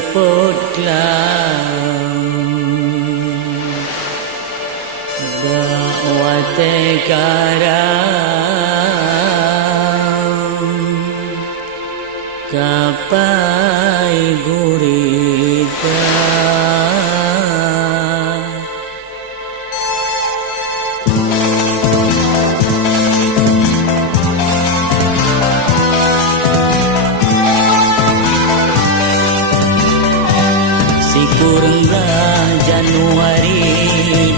sepotlam bahwa tekaram kapai gurita si kurangga Januari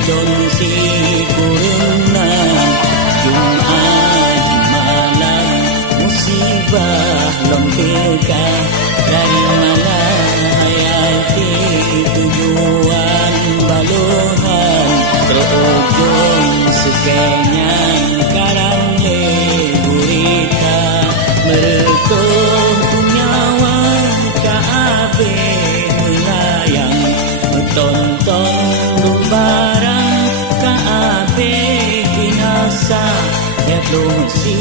don si kurangna Jumat malam musibah lompeka dari mana hayati tujuan baluhan terujung sukanya karang le gurita merekoh nyawa kaabe tonton barang kaabe binasa itu si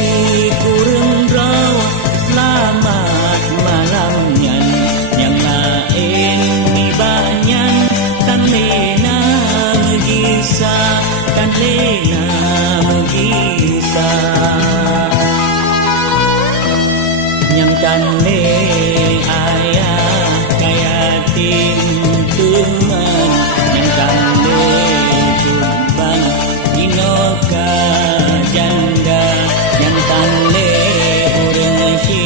kurang raw selamat malamnya yang lain ibanyan tan lena megisa tan lena megisa yang tan le ayah kaya tim teman yang kami tumbang inoka janda yang tangle orang si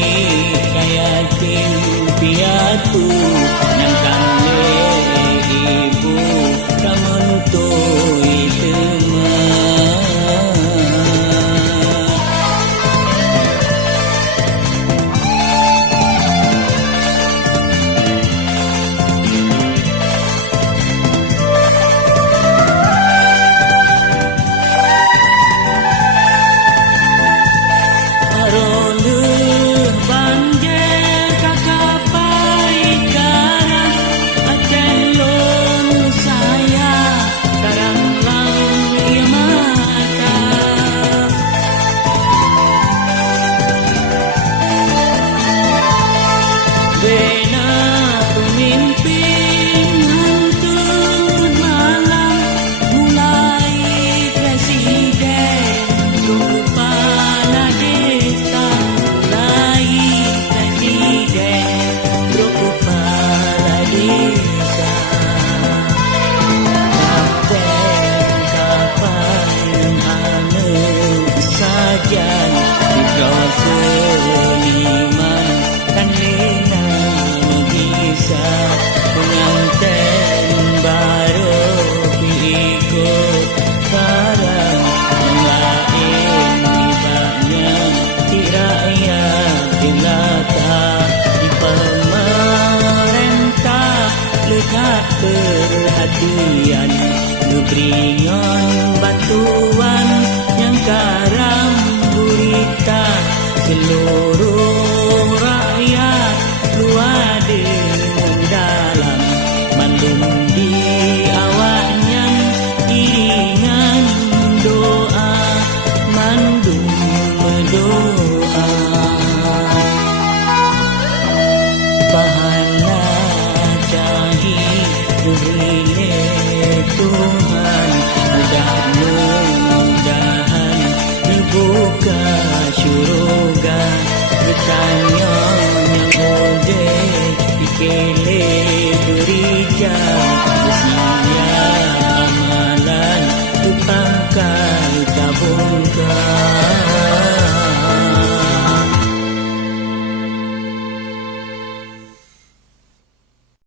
kaya tim piatu yang kami ibu kamu tui teman perhatian beringon bantuan yang karang gurita seluruh rakyat luar dan dalam mandum di awaknya iringan doa mandum berdoa pahala berilah Tuhan mudah-mudahan dibuka syurga bertanya yang boleh dipilih berikan